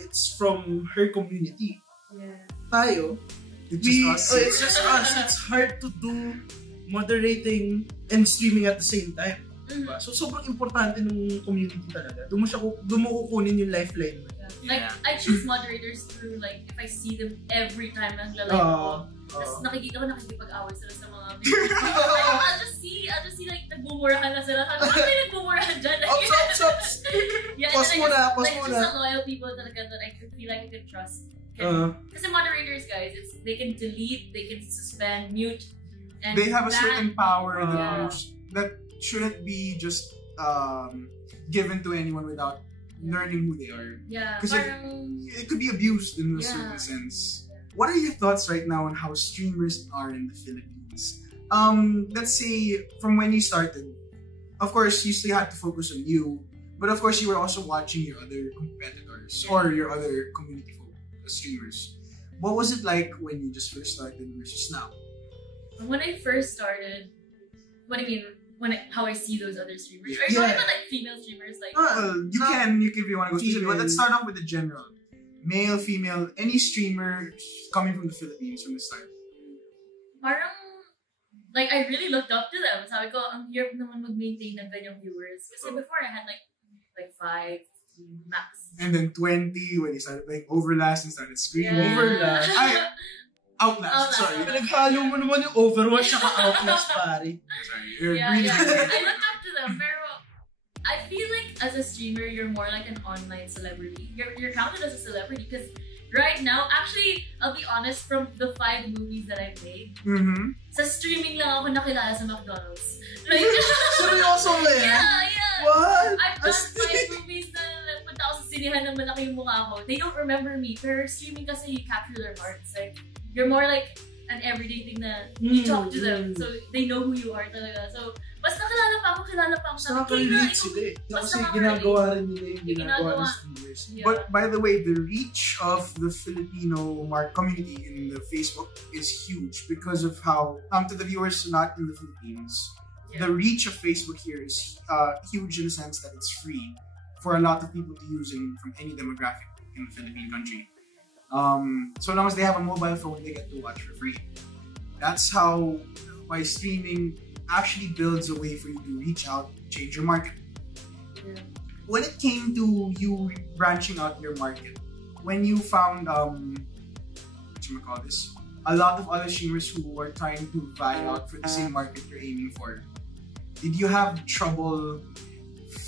It's from her community. Yeah. Tayo, it's just us. It's hard to do moderating and streaming at the same time. Diba? So sobrang importante ng community talaga. Doon mo kukunin yung lifeline mo. Yeah. Like I choose moderators through like if I see them every time nagla-live ako. Tapos nakikita ko nakikipag-away sila sa mga viewers. I'll just see like nagbumurahan na sila. Ano may nagbumurahan dyan? Ops! Yeah, pause muna. Just the loyal people talaga that I feel like I can trust. Kasi moderators, guys, they can delete, they can suspend, mute. And they have a certain power that shouldn't be just given to anyone without learning who they are. Yeah, because it could be abused in a certain sense. What are your thoughts right now on how streamers are in the Philippines? Let's say from when you started, of course you still had to focus on you, but of course you were also watching your other competitors or your other community streamers. What was it like when you just first started versus now? When I first started, what do you mean? How I see those other streamers? Are you talking about like female streamers? Like you can if you want to go specific, but let's start off with the general. Male, female, any streamer coming from the Philippines from the start. Parang, like I really looked up to them. Sabi ko, ang hirap naman mag-maintain ng ganyang viewers. Kasi before I had like 5 max. And then 20 when he started playing Overlast and started screaming. Yeah. Overlast. Outlast. Sorry. Pinaghalo mo naman yung Overwatch at Outlast, pare. Sorry. I looked up to them, pero I feel like as a streamer, you're more like an online celebrity. You're counted as a celebrity because right now, actually, I'll be honest, from the 5 movies that I've made, sa streaming lang ako nakilala sa McDonald's. Like, seryoso eh? Yeah. What? I've done 5 movies na punta ako sa sinihan na malaki yung mukha ko. They don't remember me. Pero streaming kasi you capture their hearts. Like, you're more like an everyday thing na you talk to them. So, they know who you are talaga. So, mas kilala pa ako. Nakaka-relate sila eh. Kasi ginagawa rin nila yung ginagawa ng streamers. Yeah. But by the way, the reach of the Filipino community in the Facebook is huge because of how, to the viewers not in the Philippines, the reach of Facebook here is huge in the sense that it's free for a lot of people to use from any demographic in the Philippine country. So long as they have a mobile phone, they get to watch for free. That's how why streaming actually builds a way for you to reach out, change your market. Yeah. When it came to you branching out your market, when you found a lot of other streamers who were trying to vie out for the same market you're aiming for, did you have trouble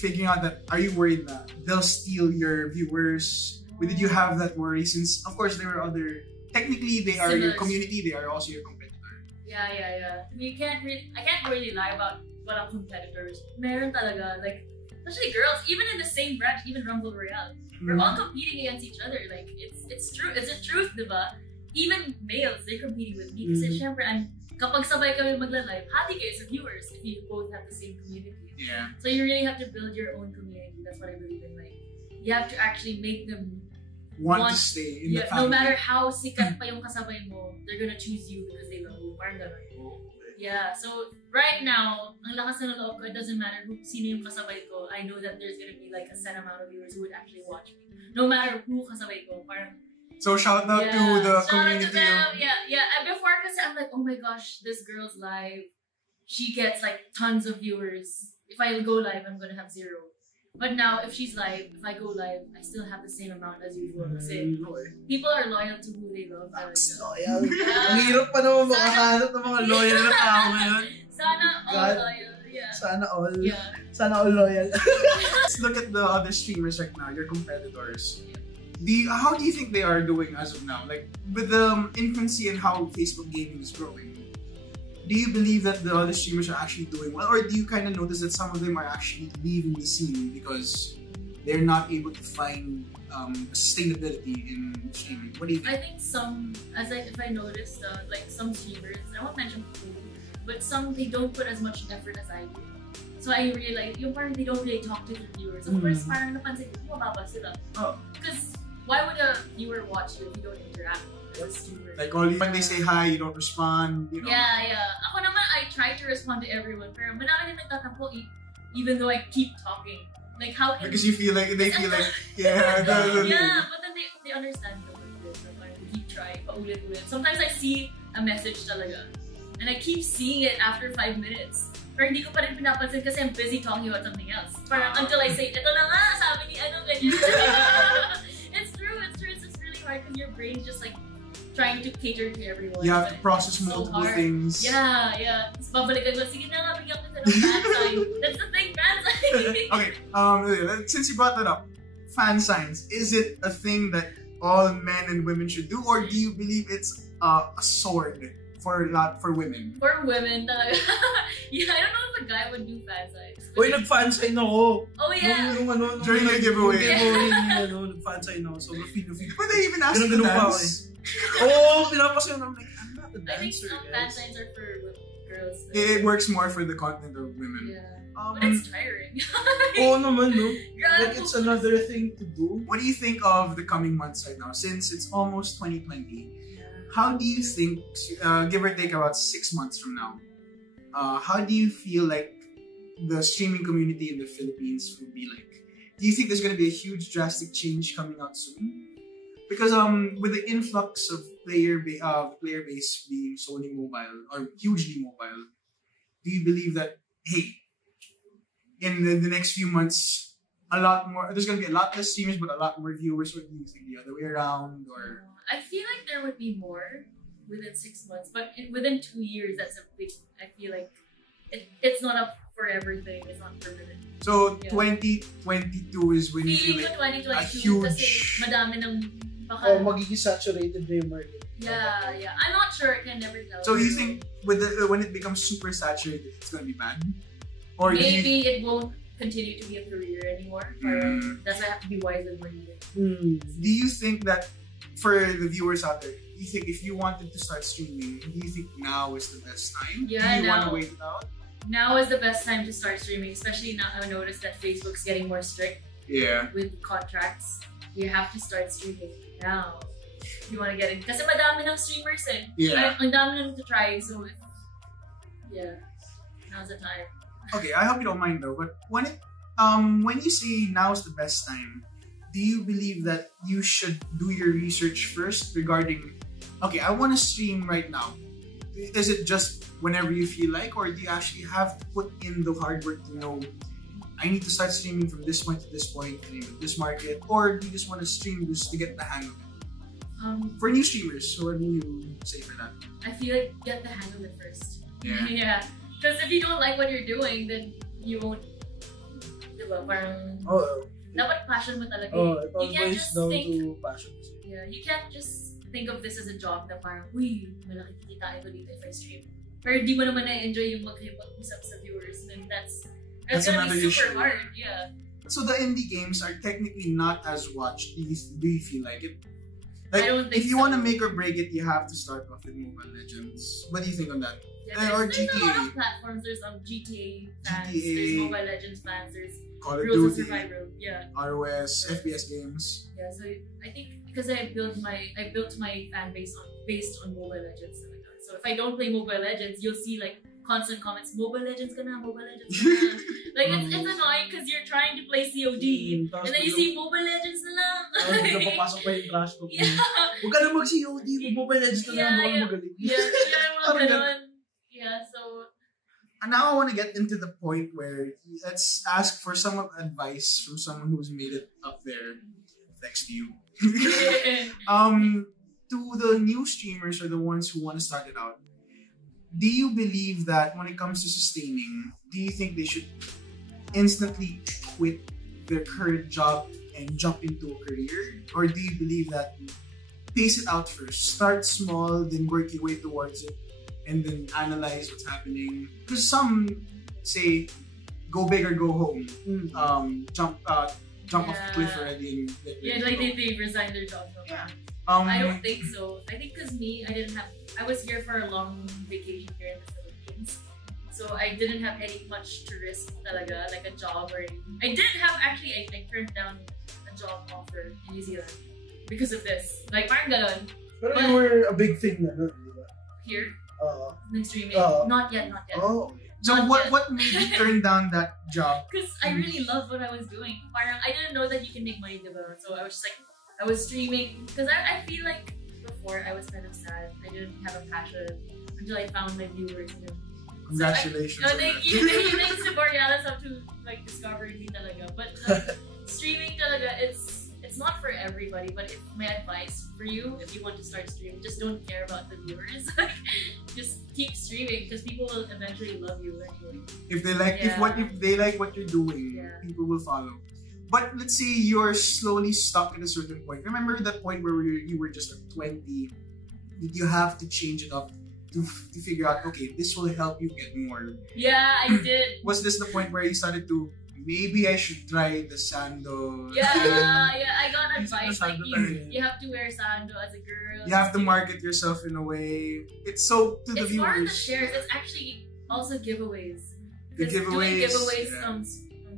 figuring out that, are you worried that they'll steal your viewers? Or did you have that worry since, of course, there were other, technically they are your community, they are also your competitor. Yeah. I can't really lie about walang competitors. Meron talaga, like, especially girls, even in the same branch, even Rumble Royale. We're all competing against each other. Like, it's true, it's a truth, diba? Even males, they're competing with me. Kasi syempre, kapag sabay kami magla-live, hati kayo sa viewers if you both have the same community. Yeah. So you really have to build your own community. That's what I believe in. Like, you have to actually make them want to stay in the family. No matter how sikat pa yung kasabay mo, they're gonna choose you because they love you. Parang ganun. Yeah, so right now, ang lakas ng loob ko, it doesn't matter sino yung kasabay ko. I know that there's gonna be like a set amount of viewers who would actually watch me. No matter who kasabay ko. Parang, so shout out to the community. Shout out to them. Yeah. And before kasi I'm like, oh my gosh, this girl's live. She gets like tons of viewers. If I go live, I'm gonna have 0. But now, if she's live, if I go live, I still have the same amount as usual. Kasi people are loyal to who they love. Loyal. Ang hirap pa naman makahanap ng mga loyal na tao ngayon. Sana all loyal. Yeah. Sana all. Yeah. Sana all loyal. Let's look at the other streamers right now, your competitors. How do you think they are doing as of now? Like, with the infancy and how Facebook gaming is growing, do you believe that the other streamers are actually doing well? Or do you kind of notice that some of them are actually leaving the scene because they're not able to find sustainability in streaming? What do you think? I think some, if I noticed, like some streamers, I won't mention who, but some, they don't put as much effort as I do. So I realized, yung parang they don't really talk to the viewers. Of course, parang napansin ko, mababa sila. Because why would a viewer watch you if you don't interact? Like only when they say hi, you don't respond. You know? Yeah. Ako naman, I try to respond to everyone, pero marami na nagtatampo even though I keep talking. Like how can because you feel like they feel like yeah. Yeah, but then they understand the word. Like keep trying, paulit-ulit. Sometimes I see a message talaga, and I keep seeing it after 5 minutes. Pero hindi ko pa rin pinapansin kasi I'm busy talking about something else. Parang until I say, ito na nga, sabi ni ano, ganyan. It's true. It's just really hard because your brain's just like trying to cater to everyone. You have to process multiple things. Yeah. Tapos babalikan ko, sige na nga, bigyan ko sa fan sign. That's the thing, fan sign. Okay, since you brought that up, fan signs, is it a thing that all men and women should do, or do you believe it's a sword for women? For women, talaga. Yeah, I don't know if a guy would do fan signs. Uy, nag-fan sign ako. Oh, yeah. During the giveaway. Nag-fan sign ako. So, feel. But they even asked to dance. Pinapasaya na. I'm like, I'm not a dancer. I think some fan signs are for girls. It works more for the content of women. Yeah. But it's tiring. Naman, no? Like, it's another thing to do. What do you think of the coming months right now? Since it's almost 2020, how do you think, give or take about 6 months from now, how do you feel like the streaming community in the Philippines will be like? Do you think there's going to be a huge drastic change coming out soon? Because with the influx of player base being solely mobile or hugely mobile, do you believe that, hey, in the next few months, there's going to be a lot less streamers but a lot more viewers, or do you think the other way around? Or I feel like there would be more within 6 months, but within 2 years, that's a big, I feel like it's not a forever thing, it's not permanent. So 2022 is when you feel like a huge... madami ng baka... magiging saturated na yung market. Yeah. I'm not sure, I can never tell. So you think when it becomes super saturated, it's gonna be bad? Or maybe it won't continue to be a career anymore. That's why I have to be wise with money. Do you think that for the viewers out there, do you think if you wanted to start streaming, do you think now is the best time? Yeah, do you want to wait it out? Now is the best time to start streaming, especially now I noticed that Facebook's getting more strict with contracts. You have to start streaming now if you want to get in. Kasi madami ng streamers eh. Yeah. Ang dami nang to try, so now's the time. Okay, I hope you don't mind though, but when you say now's the best time, do you believe that you should do your research first regarding, okay, I want to stream right now. Is it just whenever you feel like, or do you actually have to put in the hard work to know, I need to start streaming from this point to this point, and in this market, or do you just want to stream just to get the hang of it? For new streamers, so what do you say for that? I feel like get the hang of it first. Yeah. Because if you don't like what you're doing, then you won't. Diba? Parang dapat passion mo talaga. You can't just think. Passion. Yeah, you can't just think of this as a job na parang, uy, malaki kikitain ko dito if I stream. Pero di mo naman na-enjoy yung mag-usap sa viewers, and that's gonna be super hard. Yeah. So the indie games are technically not as watched. Do you feel like it? Like, I don't think if you want to make or break it, you have to start off with Mobile Legends. What do you think on that? Yeah, or there's GTA. a lot of platforms. There's GTA fans, there's Mobile Legends fans, there's Call of Rules Duty, of Survival, ROS, FPS games. Yeah, so I think because I built my fan base based on Mobile Legends. So if I don't play Mobile Legends, you'll see like constant comments, Mobile Legends ka na, Mobile Legends ka na. Like it's annoying because you're trying to play COD and then you see Mobile Legends na lang. Napapasok pa yung trash talk. Huwag ka na mag-COD, Mobile Legends na lang, magaling. Yeah, mga ganon. Yeah, so And now I want to get into the point where let's ask for some advice from someone who's made it up there next to you. To the new streamers or the ones who want to start it out, do you believe that when it comes to sustaining, do you think they should instantly quit their current job and jump into a career? Or do you believe that pace it out first, start small, then work your way towards it, and then analyze what's happening? Because some say, go big or go home. Jump off the cliff already. And they resign their job. Yeah. I don't think so. I think because I was here for a long vacation here in the Philippines. So I didn't have much to risk talaga, like a job or anything. I did have actually, I turned down a job offer in New Zealand because of this. Like, parang ganon. But you were a big thing na, di ba? Here? Next streaming? Not yet. Oh. So what made you turn down that job? Because I really loved what I was doing. Parang, I didn't know that you can make money, diba? So I was just like, I was streaming. Because I feel like before I was kind of sad. I didn't have a passion until I found my viewers. Congratulations. So thank you. Thanks to Borealis up to like discovering me talaga. But streaming talaga, it's not for everybody. But my advice for you, if you want to start streaming, just don't care about the viewers. Just keep streaming because people will eventually love you anyway. If they like, if they like what you're doing, people will follow. But let's say you're slowly stuck at a certain point. Remember that point where you were just like 20? You have to change it up to figure out, okay, this will help you get more. Yeah, I did. Was this the point where you started to, maybe I should try the sando? Yeah, I got advice. Like you have to wear sando as a girl. You have to market yourself in a way. It's so to the viewers. It's more the shares. It's actually also giveaways. The giveaways. Doing giveaways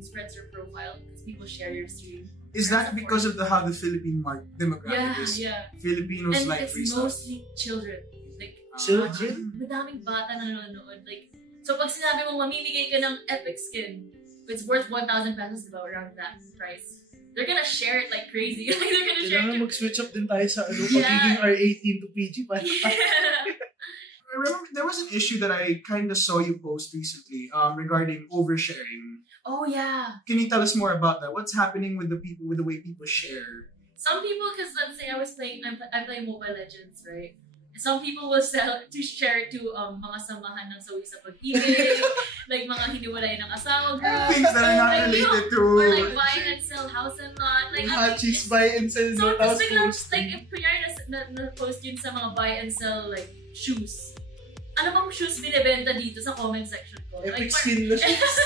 spreads your profile because people share your stream. Is that because of how the Philippine demographic is? Yeah. Filipinos and like free stuff. Mostly children. Like children? Madaming bata na nanonood. Like, so pag sinabi mo mamimigay ka ng epic skin, it's worth 1,000 pesos, diba, around that price. They're gonna share it like crazy. Like they're gonna share it. Mag-switch up din tayo sa pagiging R18 to PG. I remember there was an issue that I kind of saw you post recently regarding oversharing. Oh yeah. Can you tell us more about that? What's happening with the way people share? Some people, because let's say I play Mobile Legends, right? Some people will share it to mga samahan ng sawi sa pag-ibig, like mga hiniwalay ng asawa group. Things that are not like, related to... Or like buy and sell house and lot. Like, Hachis buy and sell so, house post. Like, if kunyari na-post yun sa mga buy and sell like shoes. Ano bang shoes binibenta dito sa comment section ko? Epic like, skin na shoes.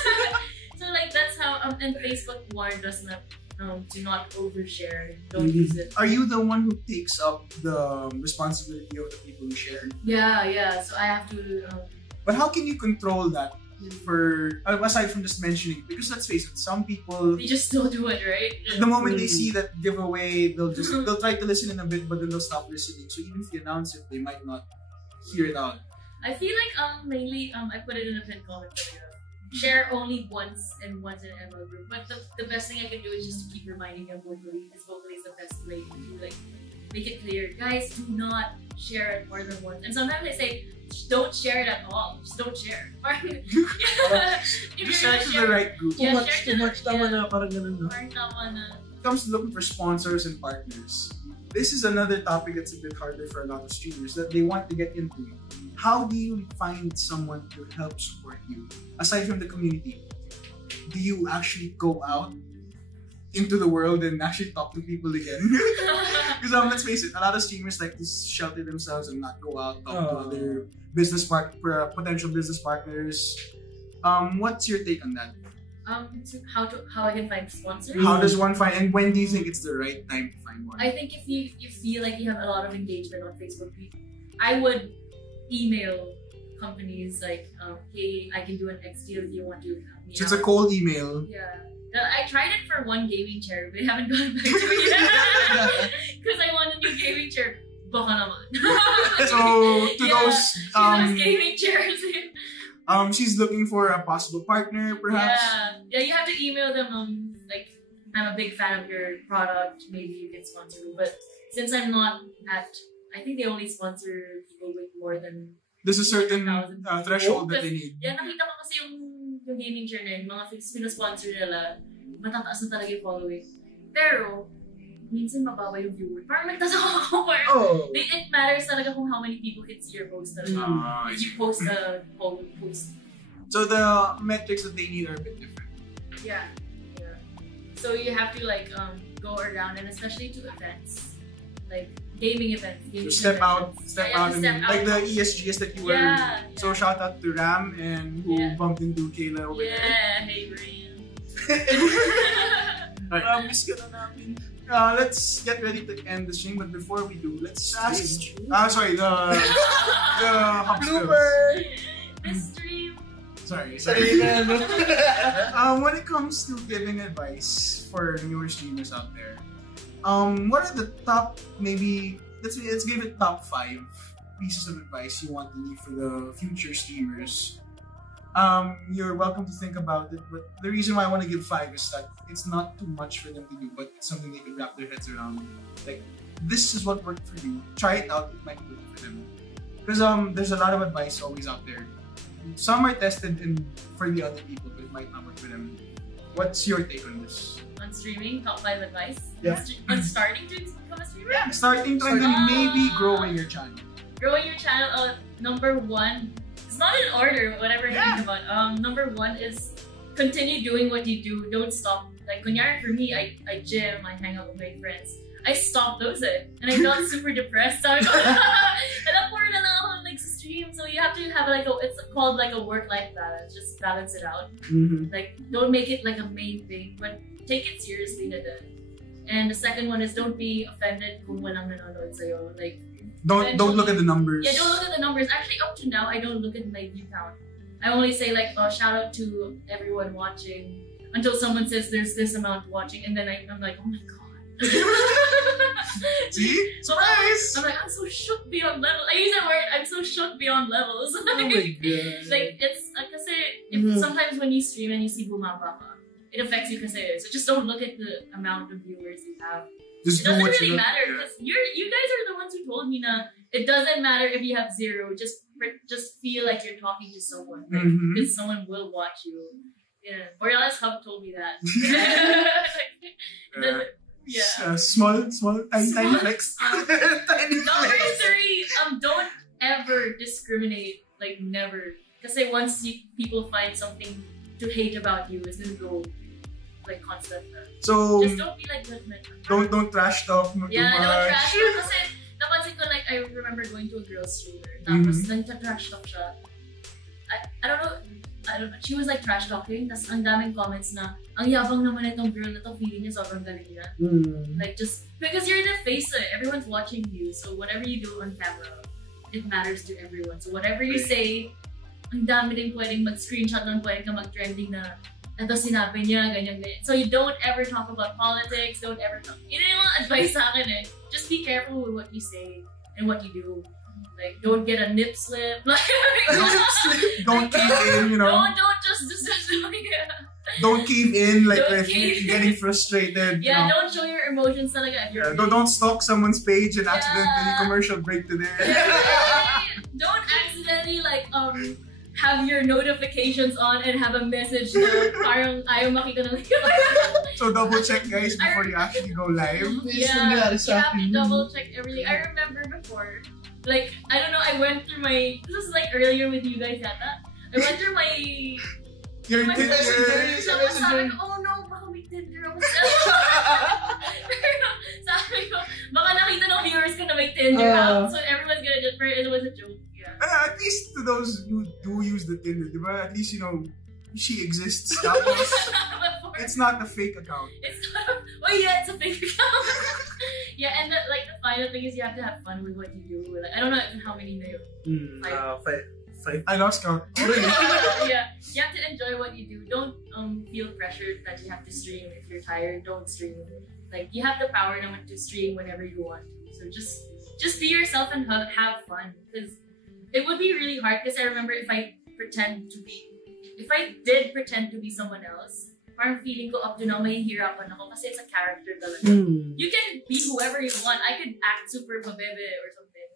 So like that's how and Facebook warned us not to not overshare. Don't use it. Are you the one who takes up the responsibility of the people who share? Yeah. So I have to. But how can you control that? For aside from just mentioning, because let's face it, some people they just still do it, right? The moment they see that giveaway, they'll try to listen in a bit, but then they'll stop listening. So even if you announce it, they might not hear it out. I feel like mainly I put it in a pinned comment area. Share only once in an ML group. But the best thing I can do is just to keep reminding them vocally. Because vocally is the best way to like make it clear. Guys, do not share it more than once. And sometimes they say, don't share it at all. Just don't share. Just share to the right group. Too much. Tama na, parang ganun, no? Parang tama na. When it comes to looking for sponsors and partners, this is another topic that's a bit harder for a lot of streamers that they want to get into. How do you find someone to help support you? Aside from the community, do you actually go out into the world and actually talk to people again? Because let's face it, a lot of streamers like to shelter themselves and not go out, talk to other potential business partners. What's your take on that? How I can find sponsors? How does one find, and when do you think it's the right time to find one? I think if you feel like you have a lot of engagement on Facebook, I would email companies like, hey, I can do an X deal if you want to help me So it's a cold email. Yeah. I tried it for one gaming chair, but they haven't gotten back to me yet. Because I want a new gaming chair. Baka naman. So, to those gaming chairs. She's looking for a possible partner, perhaps? Yeah, you have to email them, like, I'm a big fan of your product, maybe you can sponsor me. But since I'm not I think they only sponsor people with more than There's a certain threshold that they need. Yeah, nakita ko kasi yung gaming chair na yun, mga sponsor nila, matataas na talaga yung following. Pero, minsan mababa yung viewer. Parang nagtasaka ako. It matters talaga kung how many people can see your post. If you post a post. So the metrics that they need are a bit different. Yeah. So you have to like go around, and especially to events, like gaming events. So step out, like the ESGs that you were. So shout out to Ram and who bumped into Kayla over there. Yeah, hey Ram. Promise ka na namin. Let's get ready to end the stream, but before we do, let's ask. Sorry, the hub blooper. The stream. Sorry. When it comes to giving advice for newer streamers out there, what are the top, maybe let's give it top 5 pieces of advice you want to leave for the future streamers? You're welcome to think about it, but the reason why I want to give 5 is that it's not too much for them to do, but it's something they can wrap their heads around. Like, this is what worked for you. Try it out, it might work for them. Because there's a lot of advice always out there. Some are tested for the other people, but it might not work for them. What's your take on this? On streaming, top 5 advice? Yeah. On starting to become a streamer? Yeah, starting to and then maybe growing your channel. Growing your channel, number 1, it's not in order, whatever you think about. Number 1 is continue doing what you do, don't stop. Like, kunyari for me, I gym, I hang out with my friends. I stopped those and I felt super depressed. So I go, like stream. So you have to have like it's called like a work-life balance. Just balance it out. Like, don't make it like a main thing, but take it seriously na din. And the second one is don't be offended kung walang nanonood sa'yo. Like, don't look at the numbers. Yeah, don't look at the numbers. Actually, up to now, I don't look at my view count. I only say like, shout out to everyone watching until someone says there's this amount watching, and then I'm like, oh my god. See? Surprise! I'm like, I'm so shook beyond levels. I use that word, I'm so shook beyond levels. Oh my god. Like, it's kasi sometimes when you stream and you see bumaba ka, it affects you kasi. So just don't look at the amount of viewers you have. Just it doesn't really matter because you guys are the ones who told me na it doesn't matter if you have 0. Just feel like you're talking to someone, because someone will watch you. Yeah, Borealis Hub told me that. Small, tiny flex. Number 3, don't ever discriminate. Like, never. Because once people find something to hate about you, it's gonna go like constant. So just don't be like judgmental. Don't trash talk too much. Don't trash talk. Kasi napansin ko, like, I remember going to a girl's streamer. Tapos nag-trash talk siya. I don't know. She was like trash talking, tas ang daming comments na ang yabang naman itong girl na to, feeling niya sobrang galing niya. Like, just because you're the face, everyone's watching you, so whatever you do on camera, it matters to everyone. So whatever you say, ang dami din pwedeng mag-screenshot nun, pwedeng ka mag-trending na ito sinabi niya, ganyan. So you don't ever talk about politics, don't ever talk. Yun yung mga advice sa akin Just be careful with what you say and what you do. Like, don't get a nip slip. Like, don't cave in, Don't just don't cave in, like, if you're getting frustrated. Yeah, don't show your emotions talaga. Don't stalk someone's page and accidentally commercial break to there. Don't accidentally, like, have your notifications on and have a message na parang ayaw makita ng So double check, guys, before you actually go live. Yeah, you have to double check everything. I remember before, like, I don't know, I went through my, this was like earlier with you guys yata. I went through my Tinder. Tapos sabi ko, oh no, baka may Tinder ako. Sabi ko, baka nakita ng viewers ko na may Tinder out. So everyone's gonna just, it was a joke. At least to those who do use the Tinder, diba? At least, she exists. Tapos, it's not a fake account. It's not it's a fake account. Yeah, and the final thing is you have to have fun with what you do. Like, I don't know how many na yun. 5. I lost count. Yeah, you have to enjoy what you do. Don't feel pressured that you have to stream. If you're tired, don't stream. Like, you have the power to stream whenever you want to. So just be yourself and have fun. Because it would be really hard. Because I remember if I did pretend to be someone else, parang feeling ko up to now mahihirapan ako kasi it's a character talaga. You can be whoever you want. I could act super mabebe or something.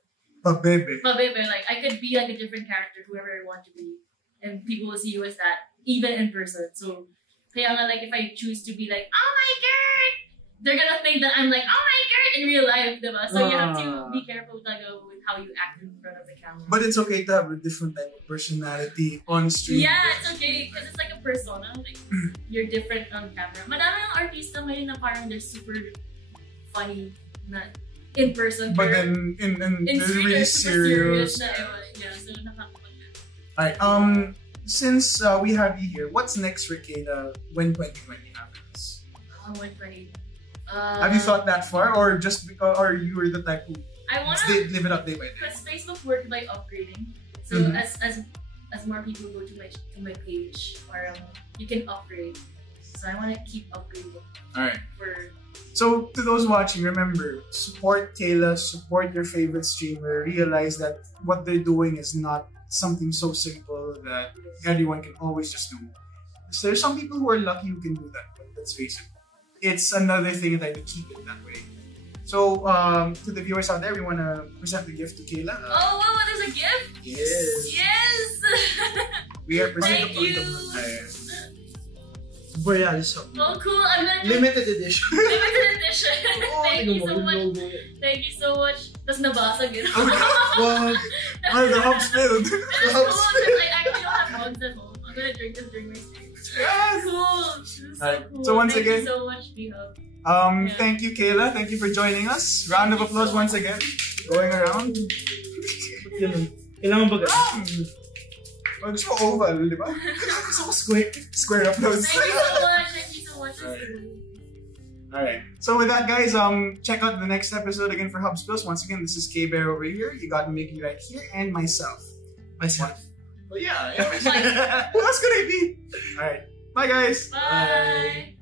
Pabebe. Pabebe, like I could be like a different character, whoever I want to be, and people will see you as that, even in person. So, kaya nga, like if I choose to be like, oh my god, they're gonna think that I'm like, oh my god, in real life, diba? So you have to be careful talaga with how you act in front of the camera. But it's okay to have a different type of personality on stream. Yeah, it's okay because it's like a persona. Like you're different on camera. Madami yung artista ngayon na parang they're super funny na in person. But then in screen, really they're super serious. serious. Yeah, so nakakapagod. Alright, since we have you here, what's next for Kayla when 2020 happens? 120. Have you thought that far, or just because, or you were the type who I wanna live it up day by day? because Facebook worked by upgrading. So as more people go to my page, or you can upgrade. So I want to keep upgrading. Alright. For So to those watching, remember, support Kayla, support your favorite streamer. Realize that what they're doing is not something so simple that everyone can always just do. So there's some people who are lucky who can do that, but let's face it. It's another thing that you keep it that way. So, to the viewers out there, we want to present the gift to Kayla. oh, wow, there's a gift? Yes. Yes! We are presenting Thank you. Borealis. Oh, cool. I'm gonna do Limited edition. limited edition. Oh, Thank you so much. logo. Thank you so much. Tapos nabasag yun. Wow. Oh, the hub spilled. It's cool because I actually don't have mugs at home. I'm gonna drink this during my stream. Yes. Cool. This is so Alright, cool. so once Thank again- you so much, P-Hub. Yeah. Thank you, Kayla. Thank you for joining us. Round of applause once again. Going around. Kailangan ba Oh, gusto ko oval, di ba? Gusto ko square. Square applause. Thank you so much. Thank you so much. Alright. So with that, guys, check out the next episode again for Hub Spills. Once again, this is Kaybear over here. You got Miggy right here, and myself. Myself. Well, yeah. Who else could I be? Alright. Bye, guys. Bye.